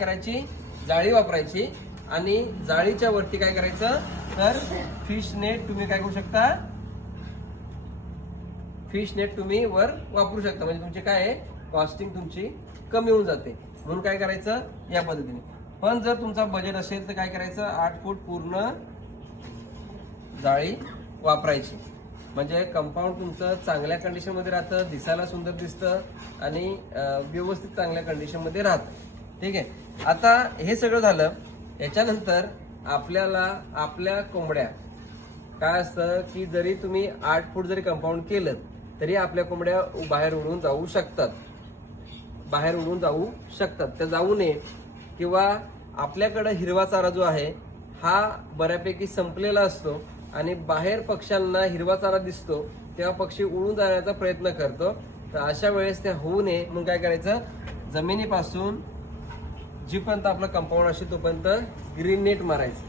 करायची, जाळी वापरायची आणि जाळीच्या वरती काय करायचं तर फिश नेट तुम्ही काय करू शकता, फिश नेट तुम्ही वर वापरू शकता. म्हणजे तुमची काय आहे कॉस्टिंग तुमची कमी होऊन जाते. म्हणून काय करायचं या पद्धतीने. पण जर तुमचा बजेट असेल तर काय करायचं 8 फूट पूर्ण जाळी वापरायची. म्हणजे कंपाऊंड तुमचं चांगल्या कंडिशन मध्ये राहतं, दिसायला सुंदर दिसतं आणि व्यवस्थित चांगल्या कंडिशन मध्ये राहतं. ठीक आहे. आता हे सगळं झालं. याच्यानंतर आपल्याला आपल्या कोंबड्या काय असतं की जरी तुम्ही 8 फूट जरी कंपाऊंड केलं तरी आपल्या कोंबड्या बाहेर उडून जाऊ शकतात, बाहेर उडून जाऊ शकतात. त्या जाऊ नये. किंवा आपल्याकडे हिरवा चारा जो आहे हा बऱ्यापैकी संपलेला असतो आणि बाहेर पक्ष्यांना हिरवा चारा दिसतो तेव्हा पक्षी उडून जाण्याचा प्रयत्न करतो. तर अशा वेळेस ते होऊ नये म्हणून काय करायचं, जमिनीपासून जिथपर्यंत आपलं कंपाऊंड असेल तोपर्यंत ग्रीन नेट मारायचं.